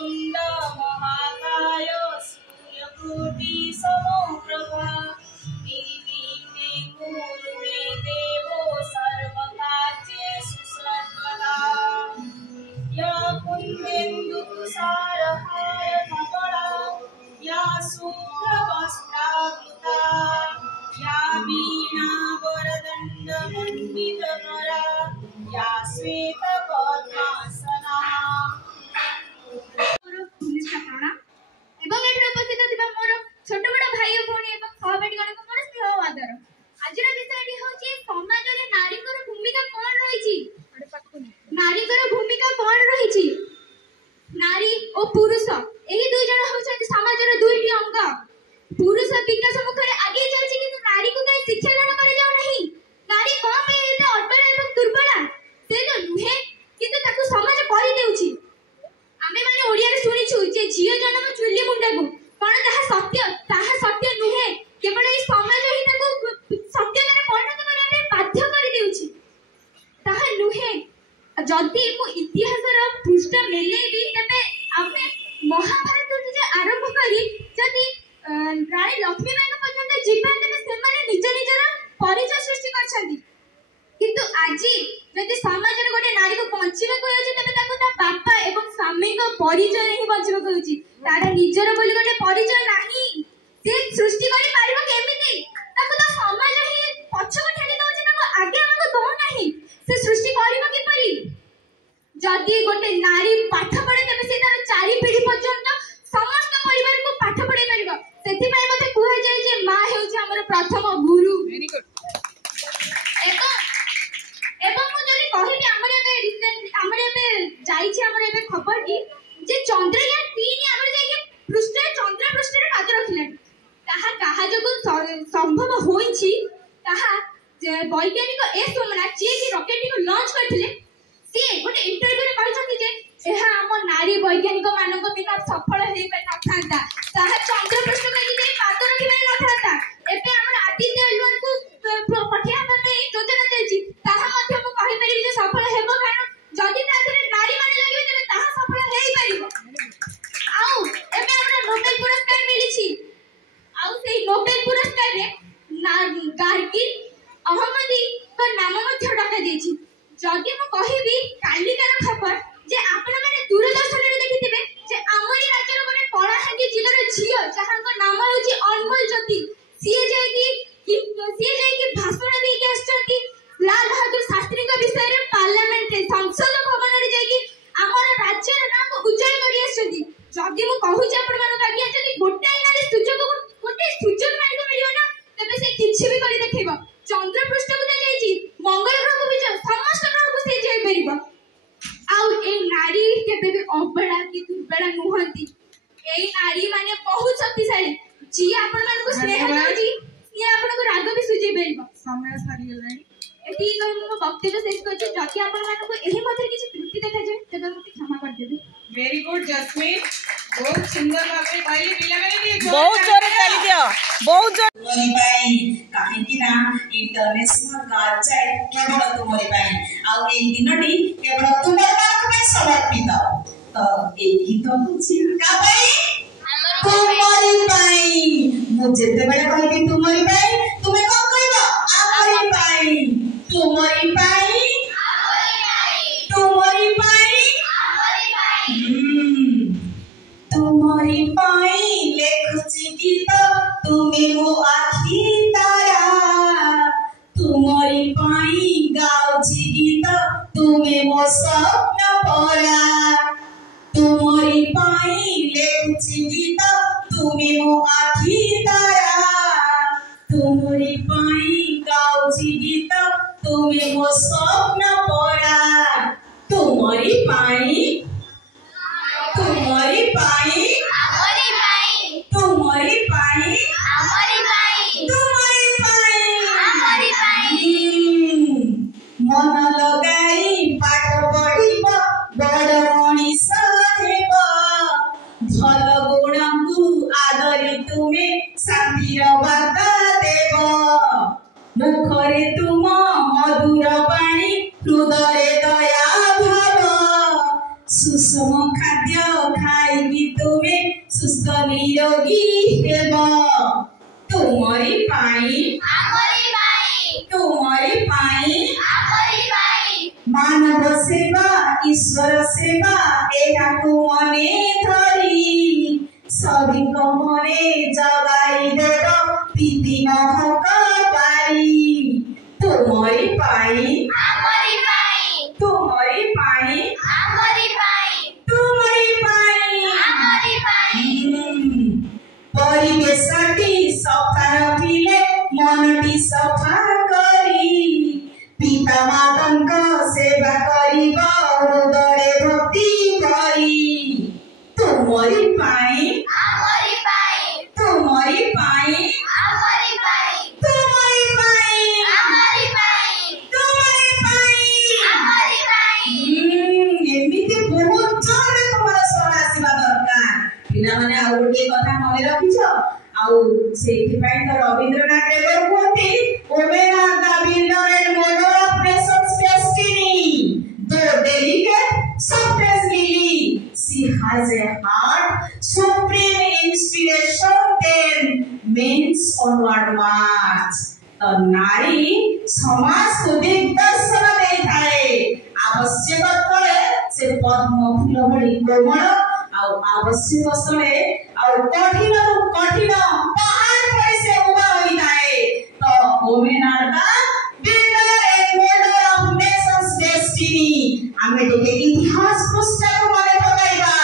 वक्रतुंड महाकाय सूर्यकोटि समप्रभा निर्विघ्ने कुरु मे देवो सर्वकार्येषु सर्वदा या कुन्देन्दु तुषारहार धवला या शुभ्रवस्त्रावृता या वीणा वरदण्ड मण्डितकरा या श्वेतपद्मासना। এবং এখানে উপস্থিতଥିବା ମୋର ଛୋଟ ବଡ଼ ଭାଇ ଓ ଭଉଣୀ ଏବଂ ସହପାଠୀଗଣଙ୍କୁ ମୋର ସ୍ନେହ ଓ ଆଦର। ଆଜିର ବିଷୟଟି ହେଉଛି ସମାଜରେ ନାରୀଙ୍କର ଭୂମିକା କ'ଣ ରହିଛି। ନାରୀଙ୍କର ଭୂମିକା କ'ଣ ରହିଛି? ନାରୀ ଓ ପୁରୁଷ ଏହି ଦୁଇ ଜଣ ହେଉଛନ୍ତି ସମାଜର ଦୁଇଟି ଅଙ୍ଗ। ପୁରୁଷ ବିକାଶ ମୁଖରେ ଆଗେଇ ଚାଲିଛି କିନ୍ତୁ ନାରୀକୁ କାହିଁ ଶିକ୍ଷାଦାନ କରାଯାଉ ନାହିଁ? ନାରୀ କ'ଣ ପାଇଁ ଏତେ ଅଟଳ ଏବଂ ଦୁର୍ବଳ? ସେ ତ ନୁହେଁ କିନ୍ତୁ ତାକୁ ସମାଜ କରିଦେଉଛି। ଆମେମାନେ ଓଡ଼ିଆରେ ଶୁଣିଛୁ ଯେ ଝିଅ ଜନ୍ମ ଚୁଲି ମୁଣ୍ଡକୁ। କ'ଣ ତାହା ସତ୍ୟ? ତାହା ସତ୍ୟ ନୁହେଁ। କେବଳ ଏହି ସମାଜ ହିଁ ତାକୁ ସତ୍ୟତାରେ ପରିଣତ କରିବା ପାଇଁ ବାଧ୍ୟ କରିଦେଉଛି। ତାହା ନୁହେଁ। ଯଦି ମୁଁ ଇତିହାସର ପୃଷ୍ଠ ମେଲେଇବି ତେବେ ଆମେ ମହାଭାରତରୁ ଯେ ଆରମ୍ଭ କରି ଯଦି ରାଣୀ ଲକ୍ଷ୍ମୀବାଇଙ୍କ ପର୍ଯ୍ୟନ୍ତ ଯିବା ତେବେ ସେମାନେ ନିଜ ନିଜର ପରିଚୟ ସୃଷ୍ଟି କରିଛନ୍ତି। କିନ୍ତୁ ଆଜି ଯଦି ସମାଜରେ ଗୋଟେ ନାରୀକୁ ବଞ୍ଚିବାକୁ ହେଉଛି ତେବେ ତାକୁ ତା ବାପା ଏବଂ ସ୍ୱାମୀଙ୍କ ପରିଚୟରେ ହିଁ ବଞ୍ଚିବାକୁ ହେଉଛି। ତାର ନିଜର ବୋଲି ଗୋଟେ ପରିଚୟ ନାହିଁ। ସେ ସୃଷ୍ଟି କରିପାରିବ କେମିତି? ତାକୁ ତ ସମାଜ ହିଁ ପଛକୁ ଠେଲି ଦେଉଛି, ତାକୁ ଆଗେ ଆମକୁ ଦଉନାହିଁ। ସେ ସୃଷ୍ଟି କରିବ କିପରି? ଯଦି ଗୋଟେ ନାରୀ ପାଠ ପଢେ ତେବେ ସେ ତାର 4 ପିଢ଼ି ପର୍ଯ୍ୟନ୍ତ ସମସ୍ତ ପରିବାରକୁ ପାଠ ପଢେଇ ପାରିବ। ସେଥିପାଇଁ ମୋତେ କୁହାଯାଏ ଯେ ମା ହେଉଛି ଆମର ପ୍ରଥମ ଗୁରୁ। ଏବଂ ମୁଁ ଯଦି କହିବି ଆମର ଏବେ ଯାଇଛି ଆମର ଏବେ ଖବରଟି ଯେ ଚନ୍ଦ୍ରଯାନ 3 ଆମର ଯାଇକି ଚନ୍ଦ୍ର ପୃଷ୍ଠରେ ପାଦ ରଖିଲାଣି। ତାହା କାହା ଯୋଗୁଁ ସମ୍ଭବ ହୋଇଛି ତାହା ବୈଜ୍ଞାନିକ ଏସ୍ ସୋମନାଥ ଯିଏକି ରକେଟଟିକୁ ଲଞ୍ଚ କରିଥିଲେ ସିଏ ଗୋଟେ ଇଣ୍ଟରଭ୍ୟୁରେ କହିଛନ୍ତି ଯେ ଏହା ଆମ ନାରୀ ବୈଜ୍ଞାନିକ ମାନଙ୍କ ବିନା ସଫଳ ହେଇପାରିନଥାନ୍ତା। ତାହା ଚନ୍ଦ୍ର ପୃଷ୍ଠକୁ ଯାଇ ପାଦ ରଖିପାରି ନଥାନ୍ତା। ଏବେ ଆମର ଆଦିତ୍ୟ ଏଲୱାନକୁ ପଠେଇବା ପାଇଁ ଯୋଜନା ଚାଲିଛି। ତାହା ମଧ୍ୟ ମୁଁ କହିପାରିବି ଯେ ସଫଳ ହେବ, କାରଣ ଯଦି ତା ଦେହରେ ନାରୀମାନେ ଲାଗିବେ ତେବେ ତାହା ସଫଳ ହେଇପାରିବ। ଆଉ ଏବେ ଆମର ନୋବେଲ ପୁରସ୍କାର ମିଳିଛି। ଆଉ ସେଇ ନୋବେଲ ପୁରସ୍କାରରେ ଗାର୍ଗିଲ ଅହମଦୀଙ୍କ ନାମ ମଧ୍ୟ ଡକାଯାଇଛି। ଯଦି ମୁଁ କହିବି କାଲିକାର ଖବର ଯେ ଆପଣମାନେ ଦୂରଦର୍ଶନରେ ଦେଖିଥିବେ ଯେ ଆମରି ରାଜ୍ୟର ଗୋଟେ କଳାହାଣ୍ଡି ଜିଲ୍ଲାର ଝିଅ ଯାହାଙ୍କ ନାମ ହେଉଛି ଅନମୋଲ ଜ୍ୟୋତି, ସିଏ ଯାଇକି ଭାଷଣ ଦେଇକି ଆସିଛନ୍ତି ଲାଲ ବାହାଦୁର ଶାସ୍ତ୍ରୀଙ୍କ ବିଷୟରେ ପାର୍ଲାମେଣ୍ଟରେ ସଂସଦ ଭବନରେ ଯାଇକି ଆମର ରାଜ୍ୟର ନାମକୁ ଉଜ୍ଜଳ କରି ଆସିଛନ୍ତି। ଯଦି ମୁଁ କହୁଛି ଆପଣମାନଙ୍କୁ ଆଜ୍ଞା ଯଦି ଗୋଟେ ସୁଯୋଗ ନାରୀକୁ ମିଳିବ ନା ତେବେ ସେ କିଛି ବି କରି ଦେଖେଇବ। ଚନ୍ଦ୍ର ପୃଷ୍ଠକୁ ତ ଯାଇଛି, ମଙ୍ଗଳ ଗ୍ରହକୁ ବି ସମସ୍ତ ଗ୍ରହକୁ ସେ ଯାଇପାରିବ। ଆଉ ଏଇ ନାରୀ କେବେ ବି ଅବଳା କି ଦୁର୍ବଳା ନୁହନ୍ତି। ଏଇ ନାରୀ ମାନେ ବହୁତ ଶକ୍ତିଶାଳୀ। ଯିଏ ଆପଣମାନଙ୍କୁ ସ୍ନେହ ଦେଉଛି ସିଏ ଆପଣଙ୍କୁ ରାଗ ବି ସୁଝେଇ ପାରିବ। ସମୟ ସରିଗଲାଣି। ଏତିକି କହି ମୁଁ ବକ୍ତବ୍ୟ ଶେଷ କରୁଛି। ଯଦି ଆପଣମାନଙ୍କୁ ଏହି ମଧ୍ୟରେ କିଛି ତ୍ରୁଟି ଦେଖାଯାଏ ତେବେ ମୋତେ କ୍ଷମା କରିଦେବେ। वेरी गुड जस्मिन, बहुत सुंदर भाबरे कहली। पिलाମାନେ ଟିକେ बहुत जोर ताली दियो, बहुत जोर। तुम्हारी पाई काहे कि ना इंटरनेशनल गार्ल चाइल्ड केवल तुम्हारी पाई आ ए दिनटी केवल तुम्हारे मान में समर्पित। तो ए गीत होची का पाई तुम्हारी पाई। मु जेते बेले कहबी तुम्हारी पाई तुमे कोन कहबो आमरी पाई। तुम्हारी पाई तुम्हारी पाई तुम्हारी पाई लेखुची गीत तुम्हें मो आखी तारा। तुम्हारी पाई गाउची गीत तुम्हें मो स्वप्न परा। तुम्हारी पाई लेखुची गीत तुम्हें मो आखी तारा। तुम्हारी पाई गाउची गीत तुम्हें मो स्वप्न परा। तुम्हारी पाई तुम्हारी पाई तुम्हारी पाई तुम्हारी पाई मन लगाई पाठ पढ़िब बड़ मनीष हेब। भल गुण को आदरी तुमे शांतिर बार्ता देव। मुखरे तुम मधुर पाणी हृदय दया भाव। सुषम खाद्य खाई तुमे सुस्थ निरोगी हेब तुमरी पाई मानव सेवा ईश्वर सेवा एहाकु मने धरी सभी को मने जगाई देव प्रीति महक पारी तुमरी पाई परिवेशटी सफा रखिले मनटी सफा करी पिता मातंक सेवा करिब हृदय भक्ति करी तुमरी पाई एमिति बहुत जने तुम्हारा सर आसीबा दरकार पिला माने आ गोटे कथा मने रखिछ आउ सेठी पई तो रविंद्रनाथ टैगोर कहते women are the builder and model of nation's destiny though delicate soft as lily she has a heart supreme inspiration then means onward march तो नारी समाज को दिग्दर्शन देखाए आवश्यक स्थले से पद्म फूल भली कोमल आवश्यक स्थले कठिन पहाड़ पर से उभा होइताए तो women are the builder and model of nation's destiny आमे देखे इतिहास पुस्तक माने पकाइबा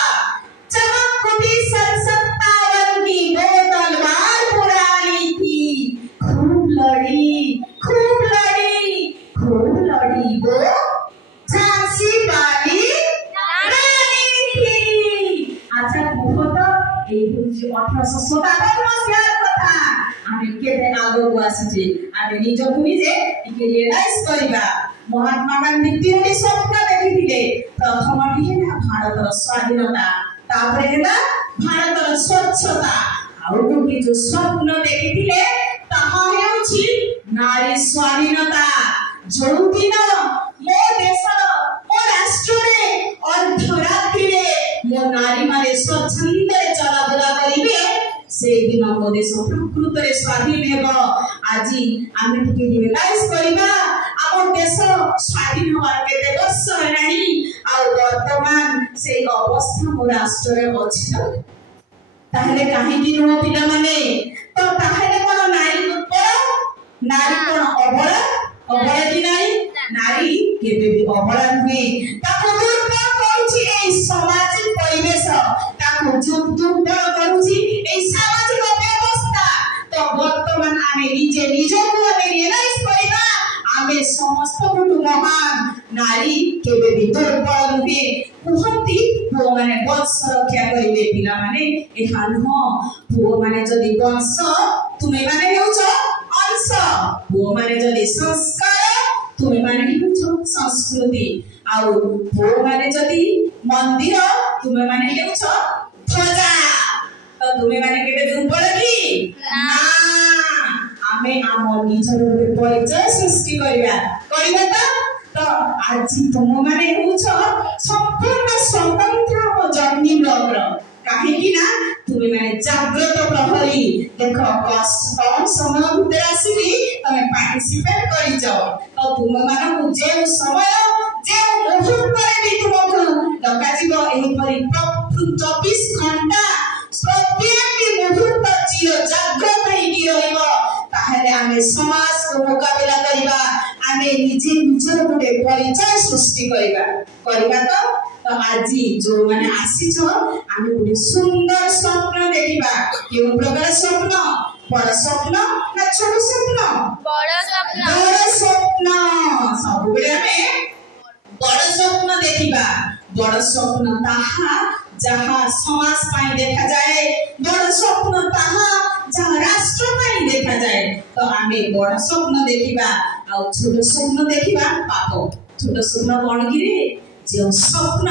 चमकती सत्तावन की वो तलवार पुरानी थी खूब लड़ी वो झांसी वाली रानी थी अच्छा बहुत এই হচ্ছে 1857 মସିহার কথা আমি কেতে আগକୁ আসিছে আমি নিজକୁ নিজে ଟିକେ রিয়েলাইজ করিবা মহাত্মা গান্ধী তিনটি স্বপ্ন দেখিଥିଲେ প্রথমটি ହେଲା ଭାରତର ସ୍ୱାଧୀନତା ତାପରେ ହେଲା ଭାରତର ସ୍ୱଚ୍ଛତା ଆଉ ଗୋଟିଏ ଯୋଉ ସ୍ୱପ୍ନ ଦେଖିଥିଲେ ତାହା ହେଉଛି ନାରୀ ସ୍ୱାଧୀନତା ଯୋଉଦିନ ମୋ ଦେଶର ମୋ ରାଷ୍ଟ୍ରରେ ଅର୍ଦ୍ଧରାତ୍ରିରେ ମୋ ନାରୀ ମାନେ ସ୍ୱଚ୍ଛନ୍ଦରେ ଚଲାବୁଲା କରିବେ ସେଦିନ ମୋ ଦେଶ ପ୍ରକୃତରେ ସ୍ୱାଧୀନ ହେବ ଆଜି ଆମେ ଟିକେ ରିଏଲାଇଜ କରିବା ଆମ ଦେଶ ସ୍ୱାଧୀନ ହେବାର କେତେ ବର୍ଷ ହେଲାଣି ଆଉ ବର୍ତ୍ତମାନ ସେଇ ଅବସ୍ଥା ମୋ ରାଷ୍ଟ୍ରରେ ଅଛି ତାହେଲେ କାହିଁକି ନୁହଁ ପିଲାମାନେ ତ ତାହେଲେ କ'ଣ ନାରୀ ଦୁର୍ବଳ ନାରୀ କ'ଣ ଅବଳା କି ନାରୀ ନାରୀ କେବେ ବି ଅବଳା ନୁହେଁ ତାକୁ ଦୁର୍ବଳ କରୁଛି ଏଇ ସାମାଜିକ ପରିବେଶ ତାକୁ ଦୁର୍ବଳ କରୁଛି ଏଇ ସାମାଜିକ ବ୍ୟବସ୍ଥା ତ ବର୍ତ୍ତମାନ ଆମେ ନିଜକୁ ଆମେ ରିଏଲାଇଜ କରିବା ଆମେ ସମସ୍ତଙ୍କଠୁ ମହାନ ନାରୀ କେବେ ବି ଦୁର୍ବଳ ନୁହେଁ କୁହନ୍ତି ପୁଅମାନେ ବଂଶ ରକ୍ଷା କରିବେ ପିଲାମାନେ ଏହା ନୁହଁ ପୁଅମାନେ ଯଦି ବଂଶ ତୁମେମାନେ ହେଉଛ अंश पुओ माने जदि संस्कार तुमे माने हेउछ संस्कृति आउ पुओ माने जदि मंदिर तुमे माने हेउछ ध्वजा तो तुमे माने केबे दुर्बल की ना आमे आम निजर परिचय सृष्टि करिबा तो आज तुम माने हेउछ संपूर्ण स्वतंत्र और जन्मी ब्लॉक कहीं ना तुम्हें मैंने जागृत प्रहरी देख कम समय भीतर आसि तुम पार्टिसिपेट कर तो तुम मान जे समय जे मुहूर्त भी तुमको डका जीव एही 24 घंटा प्रत्येक मुहूर्त चिर जागृत होइकी रहइबो ताहले आमे समाज को मुकाबला करिबा आमे निजे निजर गोटे परिचय सृष्टि करिबा तो आज जो माने आसीछ आमे गोटे सुंदर स्वप्न देखिबा केउ प्रकार स्वप्न बड़ स्वप्न ना छोट स्वप्न बड़ स्वप्न सब बेले आमे बड़ स्वप्न देखिबा बड़ स्वप्न ताहा जहाँ समाज पाई देखा जाए बड़ स्वप्न ताहा जहाँ राष्ट्र पाई देखा जाए तो आमे बड़ स्वप्न देखिबा आ छोट स्वप्न देखिबा पाप छोट स्वप्न कोन कि रे जो स्वप्न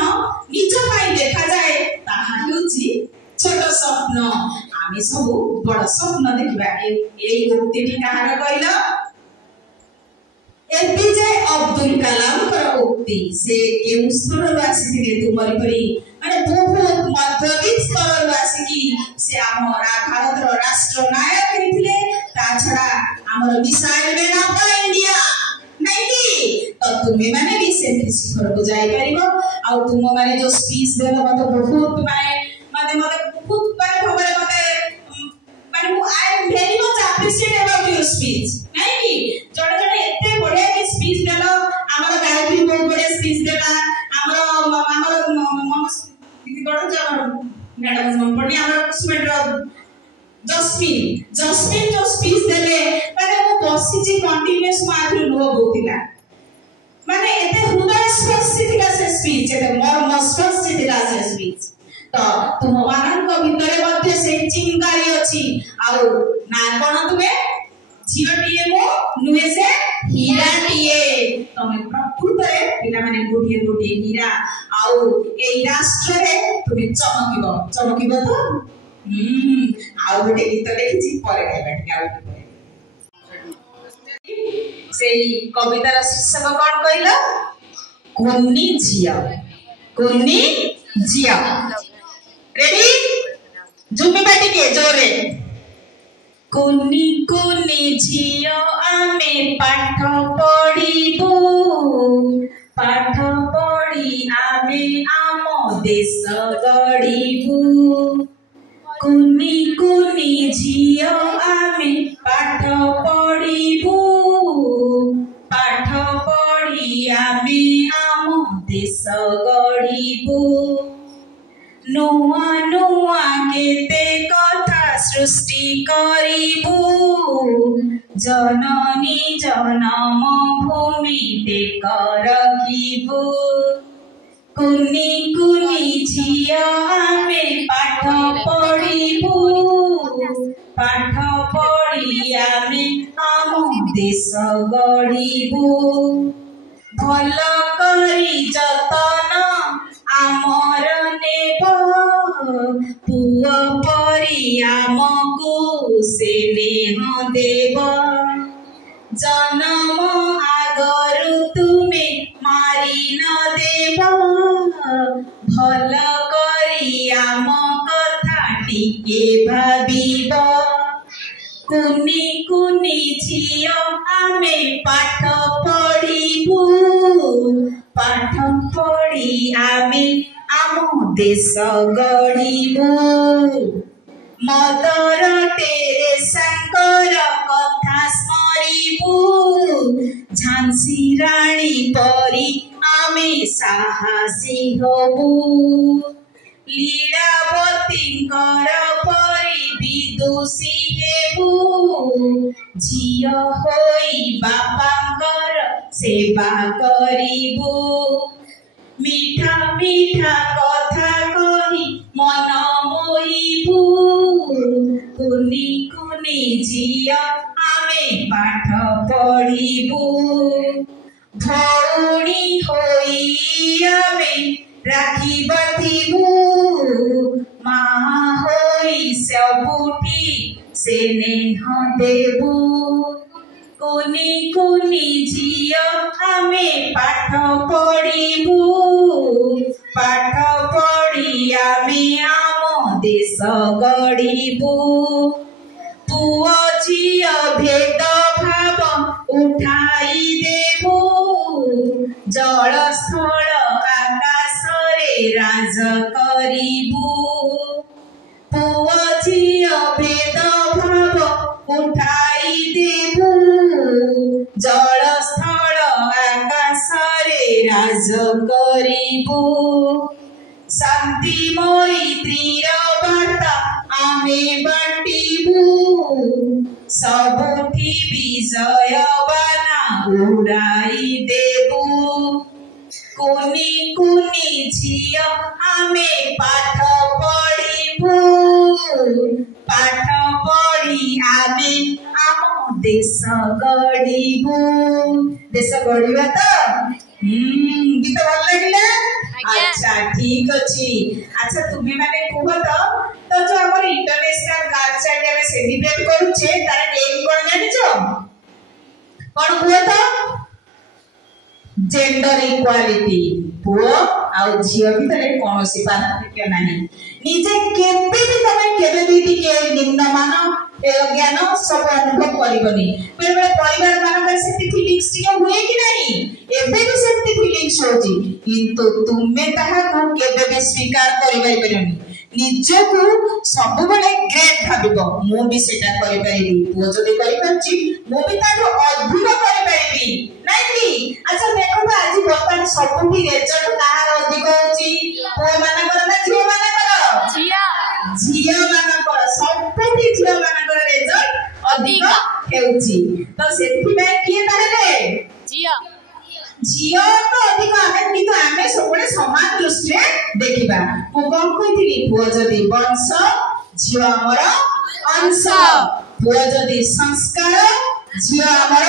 निज पाई देखा जाए ताहा हेउची छोट स्वप्न आमे सब बड़ स्वप्न देखिबा एई उक्तिटी कहार कहला एपीजे अब्दुल कलाम कर उक्ति से केउ स्तर आसीथिले तुमरी परी माने बहुत मध्यवित्त स्तर आसीकी से हमरा भारत रो राष्ट्र नायक हेथिले ता छडा हमर मिसाइल मैन ऑफ इंडिया नहीं की तो तुमे माने भी से शिखर को जाई परिबो आ तुम माने जो स्पीच देलो मते बहुत माने बहुत माने खबर मते माने I am very much appreciate about your speech नहीं की जड़े जड़े एते बढ़िया की स्पीच देलो हमर गायत्री बहुत बढ़िया स्पीच देला हमर गण मैडम पड़ी हमर स्टूडेंट जस्मिन जो स्पीच देले माने वो बसिची कंटीन्यूअस माथि लो बोतिला माने एते हृदय स्पर्शी थिला से स्पीच एते मर्म स्पर्शी थिला से स्पीच तो तुम मानन को भितरे मध्ये से चिंगारी अछि आ ना कोन तुमे झियोटिए मो नुए से हीराटिए तमे प्रकृत रे पिला माने गोटिए हीरा आ ए राष्ट्र रे तुमे चमकिबो तो आउ गोटे गीत लिखिছি পরে গাইবাটি आउ সেই কবিতার শীর্ষক কোন কইল কুন্নি ঝিয়া রেডি জুমি বাটি কে জোরে কুন্নি ঝিয়া আমি পাঠ পড়িবু আমি আম দেশ গড়িবু कुनी झियो आमे पाठ पढ़िबू पाठ पढ़ी आमे आम देश गढ़िबू नुआ नुआ केते कथा सृष्टि करिबू जननी जनम भूमि टेक रखिबू कुनी झियो आमे पाठ पढ़िबू पाठ पढ़ी आमे आम देश गढ़िबू भल करी जतन आमर नेब पुआ परी आमको स्नेह देव जन्म आगरु तुमे मारी न देव भल करी आम कथा टिके भाबिब कुनी झियो आमे पाठ पढ़िबू पाठ पढ़ी आमे आम देश गढ़िबू मदर टेरेसांकर कथा स्मरिबू झांसी रानी परी आमे साहसी हबू लीलावतींकर परी विदुषी हेबू झियो होई बापांकर सेवा करिबू मीठा मीठा कथा कही मन मोहिबू कुनी झियो आमे पाठ पढ़िबू भौणी होई आमे राखी बांधिबू माँ होई सबुठी स्नेह देबू कुनी झियो आमे पाठ पढ़िबू पाठ पढ़ी आमे आम देश गढ़िबू पुओ झियो भेद भाव उठाई देबू जल स्थल आकाश रे राज करिबू पुओ झियो भेद भाव उठाई देबू जल स्थल आकाश रे राज करिबू शांति मैत्रीर बार्ता आमे बांटिबू सबुठी विजय बाना उड़ाई देबू कुनी झियो आमे पाठ पढ़िबू पाठ पढ़ी आमे आम देश गढ़िबू देश गढ़िबा तो गीत भल लगिला अच्छा ठीक अछि अच्छा तुम्हें माने कुह तो जो हमर international girls child day celebrate करू छे तार नेम कोन जानि छो कोन कुह तो जेंडर इक्वालिटी पुओ आउ झियो भितर कोनोसी पार्थक्य नाही निजे केबे भी तमे केबे भी टिके निम्नमान ज्ञान सब अनुभव करबनी बेले परिवार मानकर सेति फीलिंग्स टिके हुए कि नाही एबे भी सेति फीलिंग्स होची किंतु तुमे ताहा को केबे भी स्वीकार करिबाई परनी निजको सब बेले ग्रेट भाबिबो मु भी सेटा करि परिबी पुओ जदी करि परची मु भी तारो अद्भुत करि परिबी नै कि अच्छा देखो बा आज बर्तमान सबुठी रिजल्ट काहार अधिक होची पुओ मानकर ना झियो मानकर झियो मानकर सबुठी झियो मानकर रिजल्ट अधिक हेउची तो सेठी में किए ताहेले झियो तो अधिक आमे किंतु आमे सबले समान दृष्टि देखिबा मु कोन कहिथिली पुओ जदी वंश झियो हमर अंश पुओ जदी संस्कार झियो हमर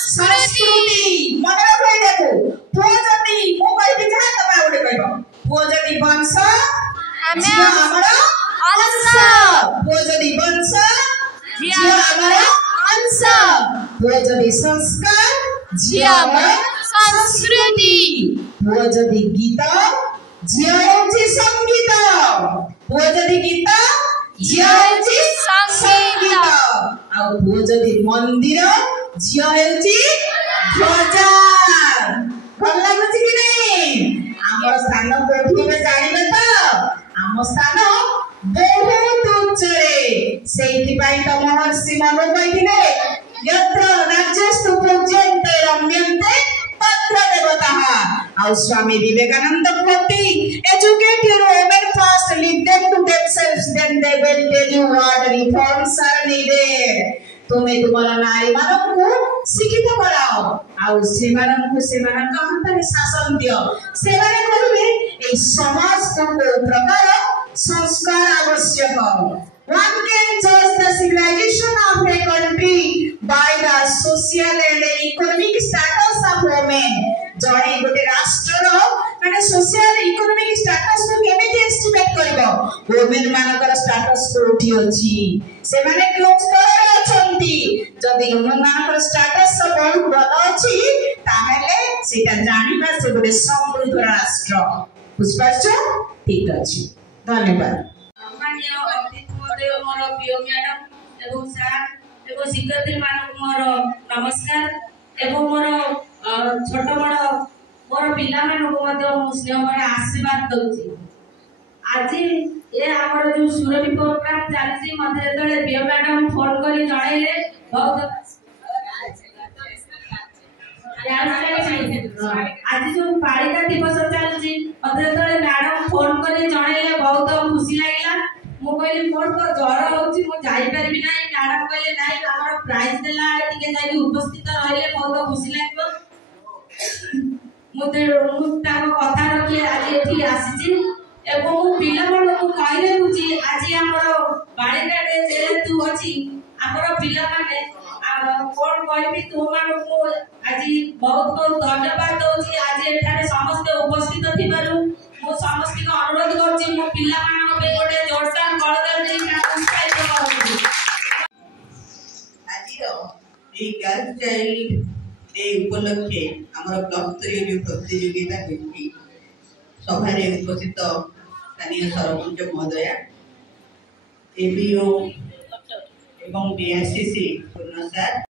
संस्कृति मन रखै देखो पुओ जदी मु कहिथि जा तबा ओडे कहबो पुओ जदी वंश झियो हमर अंश पुओ जदी वंश झियो हमर अंश पुओ जदी संस्कार झियो हमर संस्कृति पुओ जदी गीत झियो हेउची संगीत पुओ जदी गीत झियो हेउची संगीत आ पुओ जदी मंदिर झियो हेउची ध्वजा भल लागुची कि नै हमर स्थान कोठी में जानिबे त हम स्थान बहुत उच्चरे सेति पाई त महर्षि मनु कहिथिले यत्र राज्यस्तु पूज्यन्ते रम्यन्ते तत्र देवताः our Swami Vivekananda quote educate your women first leave them to themselves then they will tell you what reforms are needed तुमे तुमरा नारी मानकु शिक्षित कराओ आउ सेमानकु सेमानक हातरे शासन दियो सेमाने करबे ए समाज को प्रकार संस्कार आवश्यक one can judge the civilization of a country by the social and economic status of women जणे गोटे राष्ट्र माने सोशल इकोनॉमिक स्टेटस को केमिति एस्टिमेट करबो वुमेन मानकर स्टेटस कोठी अछि से माने क्यों स्तर अछंती जदी वुमेन मानकर स्टेटस बहुत बड़ अछि ताहेले सेटा जानिबा से गोटे समृद्ध राष्ट्र बुझपाछ ठीक अछि धन्यवाद माननीय अतिथि महोदय मोर प्रिय मैडम एवं सर एवं शिक्षार्थी मानक मोर नमस्कार एवं मोर छोट बड़ मोर पिला मानक स्नेह भरा आशीर्वाद दउची आज ये हमर जो सुरभि प्रोग्राम चलसी मते जतले प्रिय मैडम फोन करी जणाइले बहुत आज जो बालिका दिवस चलसी मते जतले मैडम फोन करी जणाइले बहुत खुशी लागिला मु कहली मोर तो ज्वर होची मु जाई परबी नाही मैडम कहले नाही हमर प्राइज देला टिके जाई उपस्थित रहले बहुत खुशी लागबो मुझे कथा रखी आज ये आसी एवं पिला को कहले बुझी आज हमर बालिका डे जेहेतु अछि हमर पिला माने कोन कहबी तू मान को आज बहुत बहुत धन्यवाद दउची आज एठारे समस्त उपस्थित थिबारु मु समस्त को अनुरोध करछि मो पिला मान पे गोटे जोरदार कलदर दे उत्साहित करछि आज ए गर्ल चाइल्ड डे उपलक्षे आमर ब्लॉकस्तरीय जो प्रतियोगिता होती सभा उपस्थित स्थानीय सरपंच महोदया एबीओ एवं डीआरसीसी पूर्ण सार